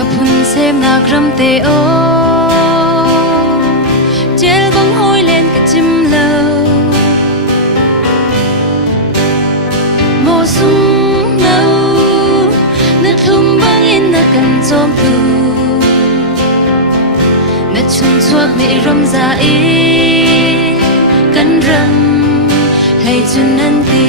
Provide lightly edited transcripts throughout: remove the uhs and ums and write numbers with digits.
กับหุ่นเซมนากรำเตโอเจลบังห้อยเล่นกับจิมเลวโมซุงเนานึกทุ่มบังอินนักกันจอมตูนัดชุนชวกในรำซาอีกันรำให้จุนนันตี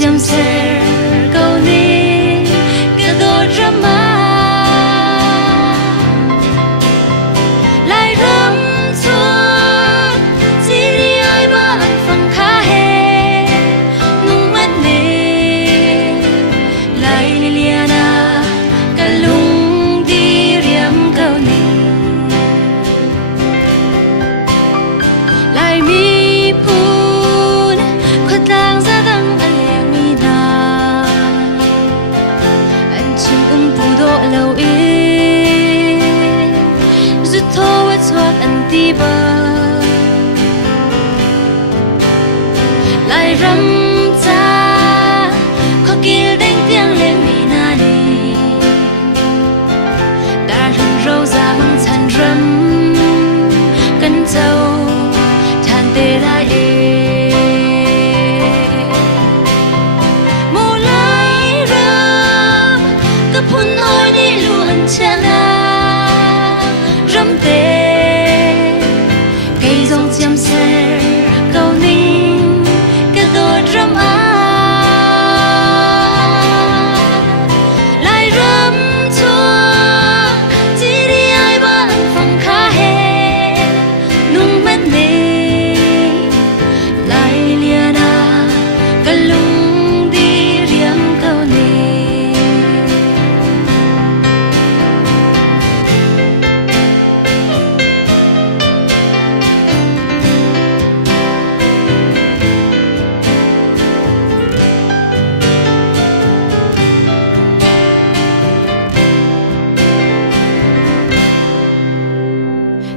Chăm sẻ câu ní cả đôi drama lại rắm chuột chỉ đi ai mà anh phăng khá hè nung mắt nề lại Liliana cả lung đi riêng câu ní lại mi phun khuất lang ra đằng lâu ý rút thô với thoát anh ti bờ lại rắm cha khó kia đánh tiếng lên mi na đi đã rừng râu ra mang than rắm cân trâu than tê lại mô lại rắm cấp hun ôi chana rắm tê cây dòng chăm sẻ câu ninh cả đôi rắm á lại rắm chua chỉ đi ai ba lần phòng khá hè nung mắt nề lại Liliana cả lung đi riêng câu nề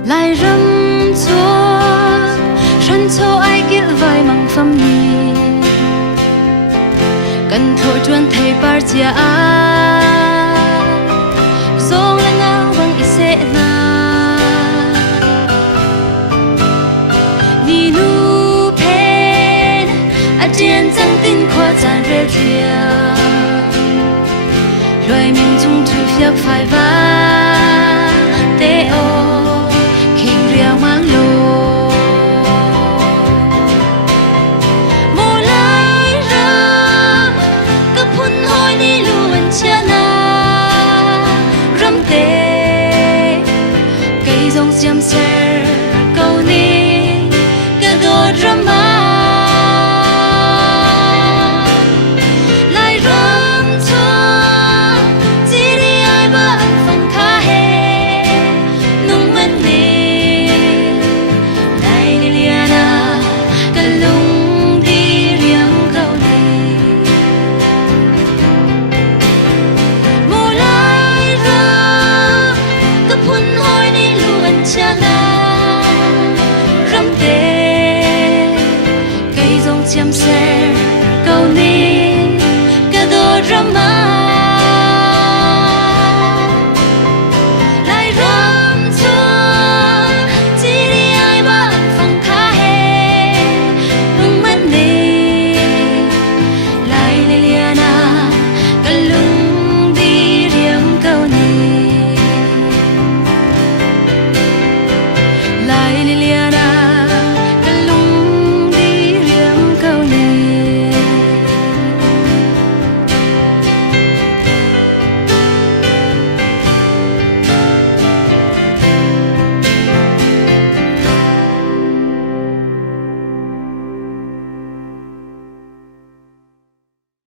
lại rắm chuột sân châu ai kia vai mang phâm nhi cần thôi chuan thầy bar chia a zong la ngao bang ise na ni nu pen a jen chang tin khoa chan re thia rồi mình chung thu phiak phai va te o mang lô mô lai rắm cấp hun hoi ni luôn chana rắm tê cây dòng chăm sẻ câu ní cả đôi drama lại rắm chua chỉ đi ai ba anh phăng khá hè nung mắt nề chăm sẻ